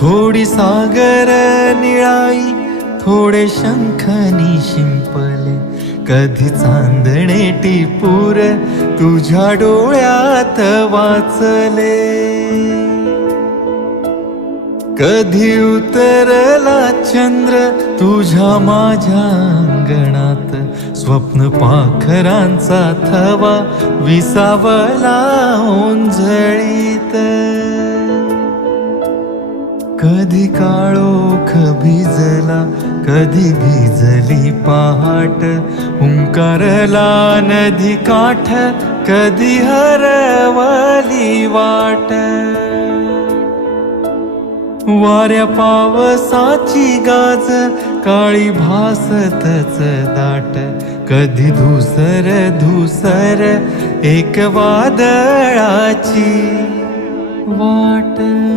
थोडी सागर निळाई, थोडे शंखनी शिंपले, कधी चांदणे टिपूर तुझ्या डोळ्यात वाचले. कधी उतरला चंद्र तुझ्या माझ्या अंगणात, स्वप्न पाखरांचा थवा विसावला ओंजळीत. कधी काळोख भिजला, कधी भिजली पहाट, हुंकारला नदी काठ, कधी हरवली वाट. वाऱ्या पावसाची गाज काळी भासतच दाट, कधी धुसर धुसर एक वादळाची वाट.